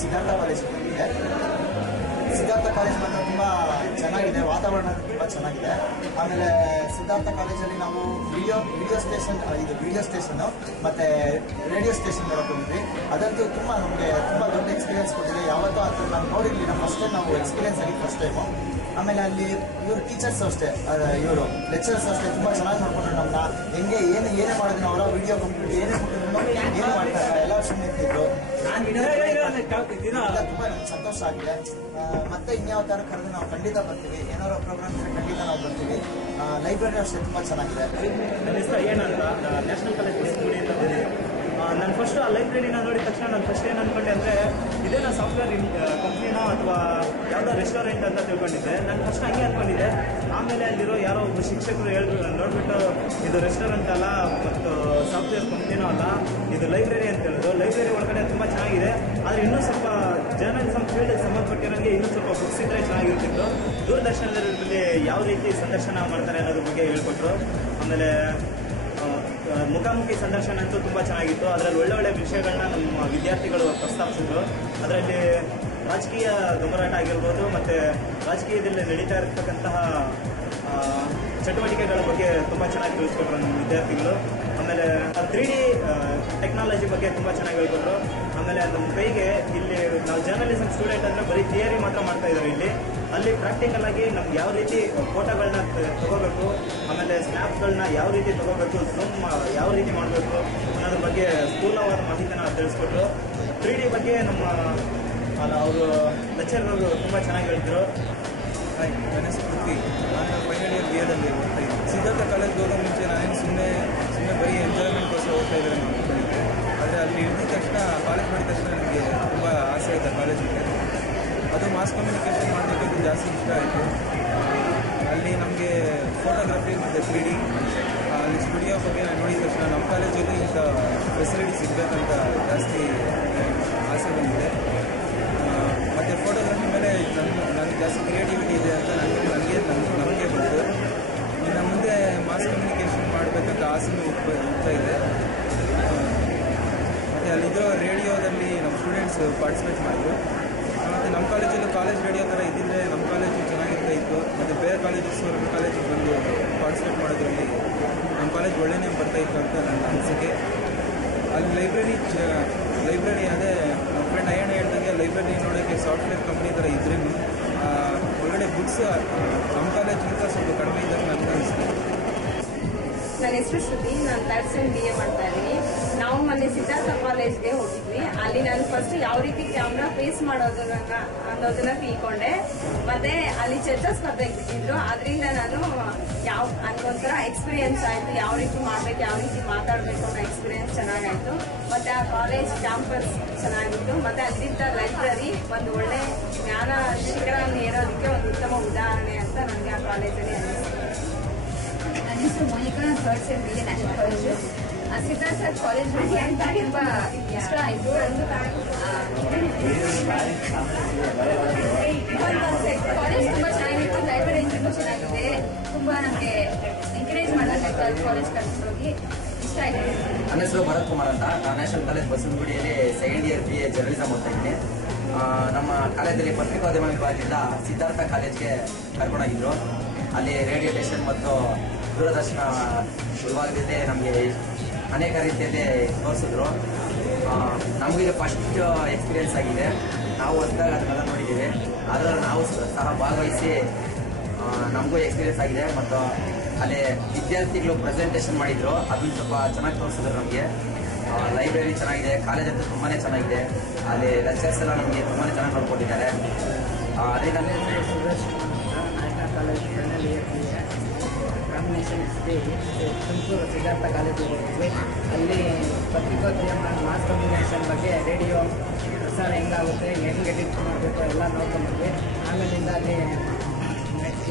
Siddhartha college ಬಂದಿದೆ. Siddhartha college ಮಾತ್ರ ತುಂಬ ಚೆನ್ನಾಗಿದೆ, ವಾತಾವರಣ ತುಂಬ ಚೆನ್ನಾಗಿದೆ. ಆಮೇಲೆ ಸಿದ್ಧಾರ್ಥ ಕಾಲೇಜಲ್ಲಿ ನಾವು ವಿಡಿಯೋ ಸ್ಟೇಷನ್ನು ಮತ್ತು ರೇಡಿಯೋ ಸ್ಟೇಷನ್ ನೋಡೋಕೆ ಬಂದ್ವಿ. ಅದಂತೂ ತುಂಬ ನಮಗೆ ತುಂಬ ದೊಡ್ಡ ಎಕ್ಸ್ಪೀರಿಯನ್ಸ್ ಕೊಟ್ಟಿದೆ. ಯಾವತ್ತೂ ಅದು ನಾನು ನೋಡಿರಲಿಲ್ಲ, ಫಸ್ಟ್ ಟೈಮ್ ನಾವು ಎಕ್ಸ್ಪೀರಿಯನ್ಸ್ ಆಗಿದ್ದು ಫಸ್ಟ್ ಟೈಮು. ಆಮೇಲೆ ಅಲ್ಲಿ ಇವರು ಟೀಚರ್ಸ್ ಅಷ್ಟೇ, ಇವರು ಲೆಕ್ಚರರ್ಸ್ ಅಷ್ಟೇ ತುಂಬ ಚೆನ್ನಾಗಿ ನೋಡ್ಕೊಂಡ್ರು ನಮ್ಮನ್ನ. ಹೆಂಗೆ ಏನೇ ಮಾಡಿದ್ರು ಅವರ ವಿಡಿಯೋ ಕಂಪ್ಲೀಟ್ ಏನೇ ಕೊಟ್ಟಿದ್ರು ಏನು ಮಾಡ್ತಾರೆ ಎಲ್ಲ ಸುಮ್ಮನೆ ಇರ್ತಿದ್ರು. ತುಂಬ ನಮ್ಗೆ ಸಂತೋಷ ಆಗಿದೆ. ಮತ್ತೆ ಇನ್ಯಾವ ಥರ ಕರೆದು ನಾವು ಖಂಡಿತ ಬರ್ತೀವಿ, ಏನಾರೋ ಪ್ರೋಗ್ರಾಮ್ ಇದ್ರೆ ಖಂಡಿತ ನಾವು ಬರ್ತೀವಿ. ಲೈಬ್ರರಿ ಅಷ್ಟೇ ತುಂಬ ಚೆನ್ನಾಗಿದೆ. ನನ್ನ ಹೆಸರು ಏನಂತ, ನ್ಯಾಷನಲ್ ಕಾಲೇಜ್ ಸ್ಟೂಡೆಂಟ್ ಅಂತೀನಿ. ನಾನು ಫಸ್ಟ್ ಆ ಲೈಬ್ರರಿನ ನೋಡಿದ ತಕ್ಷಣ ನಾನು ಫಸ್ಟ್ ಏನು ಅಂದ್ಕೊಂಡೆ ಅಂದರೆ ಇದೇನೋ ಸಾಫ್ಟ್ವೇರ್ ಕಂಪ್ನಿನೋ ಅಥವಾ ಯಾವುದೋ ರೆಸ್ಟೋರೆಂಟ್ ಅಂತ ತಿಳ್ಕೊಂಡಿದ್ದೆ. ನಾನು ಫಸ್ಟ್ ಹಂಗೆ ಅಂದ್ಕೊಂಡಿದ್ದೆ. ಆಮೇಲೆ ಅಲ್ಲಿರೋ ಯಾರೋ ಒಬ್ಬ ಶಿಕ್ಷಕರು ನೋಡಿಬಿಟ್ಟು ಇದು ರೆಸ್ಟೋರೆಂಟ್ ಅಲ್ಲ ಮತ್ತು ಸಾಫ್ಟ್ವೇರ್ ಕಂಪ್ನಿನೂ ಅಲ್ಲ, ಇದು ಲೈಬ್ರರಿ ಅಂತ ಹೇಳಿದ್ರು. ಲೈಬ್ರರಿ ಒಳಗಡೆ ತುಂಬ ಚೆನ್ನಾಗಿದೆ, ಆದರೆ ಇನ್ನೂ ಸ್ವಲ್ಪ ಜರ್ನಲಿಸಮ್ ಫೀಲ್ಡ್ಗೆ ಸಂಬಂಧಪಟ್ಟಿರೋಂಗೆ ಇನ್ನೂ ಸ್ವಲ್ಪ ಬುಕ್ಸ್ ಇದ್ದರೆ ಚೆನ್ನಾಗಿರ್ತಿತ್ತು. ದೂರದರ್ಶನದಲ್ಲಿ ಯಾವ ರೀತಿ ಸಂದರ್ಶನ ಮಾಡ್ತಾರೆ ಅನ್ನೋದ್ರ ಬಗ್ಗೆ ಹೇಳ್ಕೊಟ್ರು. ಆಮೇಲೆ ಮುಖಾಮುಖಿ ಸಂದರ್ಶನ ಅಂತೂ ತುಂಬ ಚೆನ್ನಾಗಿತ್ತು. ಅದರಲ್ಲಿ ಒಳ್ಳೊಳ್ಳೆ ವಿಷಯಗಳನ್ನ ನಮ್ಮ ವಿದ್ಯಾರ್ಥಿಗಳು ಪ್ರಸ್ತಾಪಿಸಿದ್ರು. ಅದರಲ್ಲಿ ರಾಜಕೀಯ ದುಂಬರಾಟ ಆಗಿರ್ಬೋದು ಮತ್ತು ರಾಜಕೀಯದಲ್ಲಿ ನಡೀತಾ ಇರತಕ್ಕಂತಹ ಚಟುವಟಿಕೆಗಳ ಬಗ್ಗೆ ತುಂಬ ಚೆನ್ನಾಗಿ ತಿಳಿಸ್ಕೊಟ್ರು ನಮ್ಮ ವಿದ್ಯಾರ್ಥಿಗಳು. ಆಮೇಲೆ 3D ಟೆಕ್ನಾಲಜಿ ಬಗ್ಗೆ ತುಂಬ ಚೆನ್ನಾಗಿ ಹೇಳ್ಕೊಟ್ರು. ಆಮೇಲೆ ನಮ್ಮ ಕೈಗೆ ಇಲ್ಲಿ ನಾವು ಜರ್ನಲಿಸಮ್ ಸ್ಟೂಡೆಂಟ್ ಅಂದರೆ ಬರೀ ಥಿಯರಿ ಮಾತ್ರ ಮಾಡ್ತಾ ಇದ್ದಾರೆ. ಅಲ್ಲಿ ಪ್ರಾಕ್ಟಿಕಲ್ ಆಗಿ ನಮ್ಗೆ ಯಾವ ರೀತಿ ಫೋಟೋಗಳನ್ನ ತಗೋಬೇಕು, ಆಮೇಲೆ ಸ್ನ್ಯಾಪ್ಗಳನ್ನ ಯಾವ ರೀತಿ ತಗೋಬೇಕು, ಝೂಮ್ ಯಾವ ರೀತಿ ಮಾಡಬೇಕು ಅನ್ನೋದ್ರ ಬಗ್ಗೆ ಸ್ಥೂಲವಾದ ಮಾಹಿತಿನ ತಿಳಿಸ್ಕೊಟ್ರು. 3D ಬಗ್ಗೆ ನಮ್ಮ ಅವರು ಲೆಕ್ಚರರು ತುಂಬ ಚೆನ್ನಾಗಿ ಹೇಳಿದ್ರು. ಹಾಯ್, ನನ್ನ ಹೆಸರು ಪೃಥ್ವಿ. ನಾನು ಫೈನಲ್ ಇಯರ್ BA ಓದ್ತಾ ಇದ್ದೀನಿ. ಸಿದ್ಧಾರ್ಥ ಕಾಲೇಜ್ಗೆ ಹೋಗೋ ಮುಂಚೆ ನಾನೇನು ಸುಮ್ಮನೆ ಬರೀ ಎಂಜಾಯ್ಮೆಂಟ್ಗೋಸ್ಕರ ಹೋಗ್ತಾ ಇದ್ದಾರೆ ನಾನು ಅಂದ್ಕೊಂಡಿದ್ದೆ. ಆದರೆ ಅಲ್ಲಿ ಇಳಿದ ತಕ್ಷಣ ಕಾಲೇಜ್ ಮಾಡಿದ ತಕ್ಷಣ ನನಗೆ ತುಂಬ ಆಸೆ ಆಯಿತು ಕಾಲೇಜಿಗೆ. ಅದು ಮಾಸ್ ಕಮ್ಯುನಿಕೇಷನ್ ಮಾಡಬೇಕಂತ ಜಾಸ್ತಿ ಇಷ್ಟ ಆಯಿತು. ಅಲ್ಲಿ ನಮಗೆ ಫೋಟೋಗ್ರಫಿ ಮತ್ತು 3D ಅಲ್ಲಿ ಸ್ಟುಡಿಯೋ ಬಗ್ಗೆ ನಾನು ನೋಡಿದ ತಕ್ಷಣ ನಮ್ಮ ಕಾಲೇಜಲ್ಲಿ ಇಂಥ ಫೆಸಿಲಿಟಿ ಸಿಗಬೇಕಂತ ಜಾಸ್ತಿ ಆಸೆ ಬಂದಿದೆ. ಮತ್ತು ಫೋಟೋಗ್ರಫಿ ಮೇಲೆ ನನಗೆ ಜಾಸ್ತಿ ಕ್ರಿಯೇಟಿವಿಟಿ ಇದೆ ಅಂತ ನನಗೆ ನಂಬಿಕೆ ಬಂತು. ಇನ್ನು ಮುಂದೆ ಮಾಸ್ ಕಮ್ಯುನಿಕೇಷನ್ ಮಾಡಬೇಕಂತ ಆಸೆನೂ ಹುಡ್ತಾ ಇದೆ. ಮತ್ತು ಅಲ್ಲಿರೋ ರೇಡಿಯೋದಲ್ಲಿ ನಮ್ಮ ಸ್ಟೂಡೆಂಟ್ಸ್ ಪಾರ್ಟಿಸಿಪೇಟ್ ಮಾಡಿದ್ರು. ಮತ್ತು ನಮ್ಮ ಕಾಲೇಜಲ್ಲೂ ಕಾಲೇಜ್ ರೇಡಿಯೋ ಥರ ಇದ್ದಿದ್ದರೆ ನಮ್ಮ ಕಾಲೇಜು ಚೆನ್ನಾಗಿರ್ತಾ ಇತ್ತು. ಮತ್ತು ಬೇರೆ ಕಾಲೇಜಸ್ ಕಾಲೇಜಿಗೆ ಬಂದು ಪಾರ್ಟಿಸಿಪೇಟ್ ಮಾಡೋದ್ರಲ್ಲಿ ನಮ್ಮ ಕಾಲೇಜ್ ಒಳ್ಳೆ ನೇಮ್ ಬರ್ತಾಯಿತ್ತು ಅಂತ ನನ್ನ ಅನಿಸಿಕೆ. ಅಲ್ಲಿ ಲೈಬ್ರರಿ ಅದೇ ನಮ್ಮ ಫ್ರೆಂಡ್ ಅಯ್ಯಣ್ಣ ಹೇಳ್ದಂಗೆ ಲೈಬ್ರರಿ ನೋಡೋಕ್ಕೆ ಸಾಫ್ಟ್ವೇರ್ ಕಂಪ್ನಿ ಥರ ಇದ್ರೂ ಒಳ್ಗಡೆ ಬುಕ್ಸ್ ನಮ್ಮ ಕಾಲೇಜ್ಗಿಂತ ಸ್ವಲ್ಪ ಕಡಿಮೆ ಇದ್ದಾಗ ನನಗೆ ಅನಿಸ್ತು. ನನ್ನ ಹೆಸರು ಶ್ರುತಿ, ನಾನು ಥರ್ಡ್ ಸೆಮ್ BA ಮಾಡ್ತಾ ಇದ್ದೀನಿ. ನಾವು ಮೊನ್ನೆ ಸಿದ್ಧಾರ್ಥ ಕಾಲೇಜ್ಗೆ ಹೋಗಿದ್ವಿ. ಅಲ್ಲಿ ನಾನು ಫಸ್ಟ್ ಯಾವ ರೀತಿ ಕ್ಯಾಮ್ರಾ ಫೇಸ್ ಅನ್ನೋದನ್ನ ತಿಳ್ಕೊಂಡೆ. ಮತ್ತೆ ಅಲ್ಲಿ ಚರ್ಚಾ ಸ್ಪರ್ಧೆ ಇಟ್ಟಿದ್ರು. ಅದರಿಂದ ನಾನು ನನಗೊಂಥರ ಎಕ್ಸ್ಪೀರಿಯನ್ಸ್ ಆಯಿತು. ಯಾವ ರೀತಿ ಮಾಡ್ಬೇಕು, ಯಾವ ರೀತಿ ಮಾತಾಡಬೇಕು ಅನ್ನೋ ಎಕ್ಸ್ಪೀರಿಯನ್ಸ್ ಚೆನ್ನಾಗಾಯಿತು. ಮತ್ತೆ ಆ ಕಾಲೇಜ್ ಕ್ಯಾಂಪಸ್ ಚೆನ್ನಾಗಿತ್ತು. ಮತ್ತೆ ಅಲ್ಲಿದ್ದ ಲೈಬ್ರರಿ ಒಂದು ಒಳ್ಳೆ ಜ್ಞಾನ ಶಿಖರವನ್ನು ಏರೋದಕ್ಕೆ ಒಂದು ಉತ್ತಮ ಉದಾಹರಣೆ ಅಂತ ನನಗೆ ಆ ಕಾಲೇಜಲ್ಲಿ ಅನಿಸ್ತು. ನನ್ನ ಹೆಸರು ಮೋನಿಕಾ, ನಾನು third sem BA national college. Siddhartha college ಬಗ್ಗೆ ತುಂಬ ಇಷ್ಟ ಆಯಿತು. ಕಾಲೇಜ್ ತುಂಬ ಚೆನ್ನಾಗಿತ್ತು, ಲೈಬ್ರರಿ ತುಂಬ ಚೆನ್ನಾಗಿದೆ. ತುಂಬ ನಮಗೆ ಎಂಕರೇಜ್ ಮಾಡಲಾಗಿತ್ತು ಅಲ್ಲಿ ಕಾಲೇಜ್ ಕರ್ಕೊಂಡೋಗಿ. ಇಷ್ಟ ಆಯಿತು. ನನ್ನ ಹೆಸರು ಭರತ್ ಕುಮಾರ್ ಅಂತ. ನಾನು ನ್ಯಾಷನಲ್ ಕಾಲೇಜ್ ಬಸವನಗುಡಿಯಲ್ಲಿ ಸೆಕೆಂಡ್ ಇಯರ್ BA ಜರ್ನಲಿಸಮ್ ಓದ್ತಾ ಇದ್ದೀನಿ. ನಮ್ಮ ಕಾಲೇಜಲ್ಲಿ ಪತ್ರಿಕೋದ್ಯಮ ವಿಭಾಗದಿಂದ ಸಿದ್ಧಾರ್ಥ ಕಾಲೇಜ್ಗೆ ಕರ್ಕೊಂಡೋಗಿದ್ರು. ಅಲ್ಲಿ ರೇಡಿಯೋ ಸ್ಟೇಷನ್ ಮತ್ತು ದೂರದರ್ಶನ ವಿಭಾಗದಲ್ಲಿ ನಮಗೆ ಅನೇಕ ರೀತಿಯಲ್ಲಿ ತೋರಿಸಿದ್ರು. ನಮಗಿದು ಫಸ್ಟ್ ಎಕ್ಸ್ಪೀರಿಯೆನ್ಸ್ ಆಗಿದೆ. ನಾವು ಹೊಸದಾಗಿ ಅದನ್ನೆಲ್ಲ ನೋಡಿದ್ದೀವಿ. ಅದರಲ್ಲಿ ನಾವು ಸಹ ಭಾಗವಹಿಸಿ ನಮಗೂ ಎಕ್ಸ್ಪೀರಿಯೆನ್ಸ್ ಆಗಿದೆ. ಮತ್ತು ಅಲ್ಲಿ ವಿದ್ಯಾರ್ಥಿಗಳು ಪ್ರೆಸೆಂಟೇಷನ್ ಮಾಡಿದ್ರು, ಅದನ್ನು ಸ್ವಲ್ಪ ಚೆನ್ನಾಗಿ ತೋರಿಸಿದ್ರು ನಮಗೆ. ಲೈಬ್ರರಿ ಚೆನ್ನಾಗಿದೆ, ಕಾಲೇಜ್ ಅಂತೂ ತುಂಬಾ ಚೆನ್ನಾಗಿದೆ. ಅಲ್ಲಿ ಲೆಕ್ಚರ್ಸ್ ಎಲ್ಲ ನಮಗೆ ತುಂಬಾ ಚೆನ್ನಾಗಿ ನೋಡ್ಕೊಟ್ಟಿದ್ದಾರೆ. ಅದೇ ನನ್ನ national college final year combination Tumakuru Siddhartha college ಹೋಗಿದ್ವಿ. ಅಲ್ಲಿ ಪತ್ರಿಕೋದ್ಯಮ ಮಾಸ್ ಕಮ್ಯುನಿಕೇಷನ್ ಬಗ್ಗೆ ರೇಡಿಯೋ ಪ್ರಸಾರ ಹೆಂಗಾಗುತ್ತೆ, ಹೆಂಗೆ ಎಡಿಟ್ ಮಾಡಬೇಕು ಎಲ್ಲ ನೋಡ್ಕೊಂಡ್ಬಂದ್ವಿ. ಆಮೇಲಿಂದ ಅಲ್ಲಿ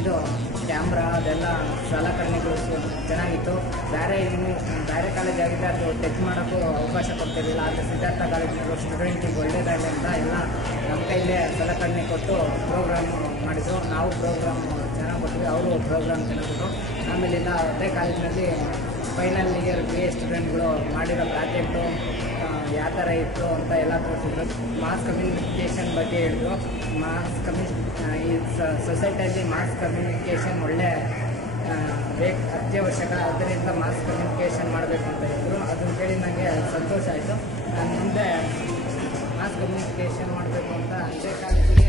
ಇದು ಕ್ಯಾಮ್ರಾ ಅದೆಲ್ಲ ಸಲಕರಣೆಗಳು ಚೆನ್ನಾಗಿತ್ತು. ಬೇರೆ ಕಾಲೇಜ್ ಆಗಿದ್ದರೆ ಅದು ಟಚ್ ಮಾಡೋಕ್ಕೂ ಅವಕಾಶ ಕೊಡ್ತಿರಲಿಲ್ಲ. ಆದರೆ ಸಿದ್ಧಾರ್ಥ ಕಾಲೇಜಿನ ಸ್ಟೂಡೆಂಟಿಗೆ ಒಳ್ಳೆಯದಾಗಲಿ ಅಂತ ಎಲ್ಲ ನಮ್ಮ ಕೈಲೇ ಸಲಕರಣೆ ಕೊಟ್ಟು ಪ್ರೋಗ್ರಾಮ್ ಮಾಡಿದ್ರು. ನಾವು ಪ್ರೋಗ್ರಾಮ್ ಚೆನ್ನಾಗಿ ಕೊಟ್ವಿ, ಅವರು ಪ್ರೋಗ್ರಾಮ್ ಚೆನ್ನಾಗಿತ್ತು. ಆಮೇಲಿಂದ ಅದೇ ಕಾಲೇಜಿನಲ್ಲಿ ಫೈನಲ್ ಇಯರ್ BA ಸ್ಟೂಡೆಂಟ್ಗಳು ಮಾಡಿರೋ ಪ್ರಾಜೆಕ್ಟು ಯಾವ ಥರ ಇತ್ತು ಅಂತ ಎಲ್ಲ ತೋರಿಸಿದ್ರು. ಮಾಸ್ ಕಮ್ಯುನಿಕೇಷನ್ ಬಗ್ಗೆ ಹೇಳಿದ್ರು. ಈ ಸೊಸೈಟಿಯಲ್ಲಿ ಮಾಸ್ ಕಮ್ಯುನಿಕೇಷನ್ ಒಳ್ಳೆ ಅತ್ಯವಶ್ಯಕ. ಅದರಿಂದ ಮಾಸ್ ಕಮ್ಯುನಿಕೇಷನ್ ಮಾಡಬೇಕು ಅಂತ ಹೇಳಿದ್ರು. ಅದನ್ನು ಕೇಳಿ ನನಗೆ ಸಂತೋಷ ಆಯಿತು. ನಾನು ಮುಂದೆ ಮಾಸ್ ಕಮ್ಯುನಿಕೇಷನ್ ಮಾಡಬೇಕು ಅಂತ ಅದೇ ಕಾಲೇಜಿಗೆ